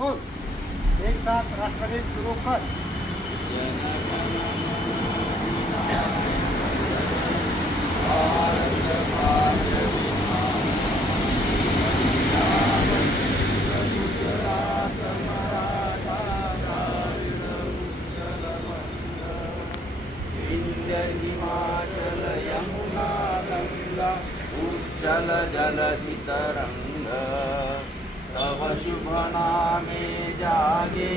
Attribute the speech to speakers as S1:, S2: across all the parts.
S1: दोन. एक साथ राष्ट्रगीत सुरू कर.
S2: विंध्य हिमाचल यमुना गंगा उज्जल जलधि तरंग तव शुभ नामे जागे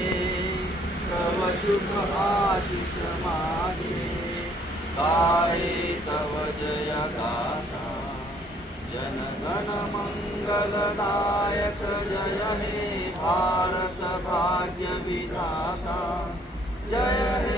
S2: तव शुभ आशिष मागे गाये तव जय गाथा जनगण मंगलदायक जय हे भारत भाग्य विधाता जय हे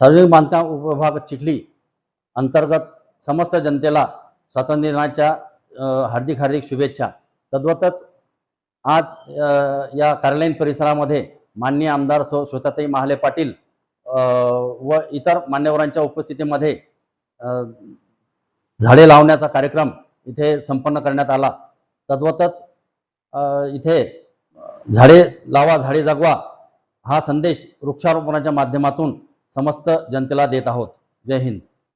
S3: सार्वजनिक बांधकाम उपभाग चिखली अंतर्गत समस्त जनतेला स्वातंत्र्य दिनाच्या हार्दिक हार्दिक शुभेच्छा. तद्वतच आज या कार्यालयीन परिसरामध्ये माननीय आमदार सौ श्वेताताई महाले पाटील व इतर मान्यवरांच्या उपस्थितीमध्ये झाडे लावण्याचा कार्यक्रम इथे संपन्न करण्यात आला. तद्वतच इथे झाडे लावा झाडे जगवा हा संदेश वृक्षारोपणाच्या माध्यमातून समस्त जनतेला देत आहोत. जय हिंद.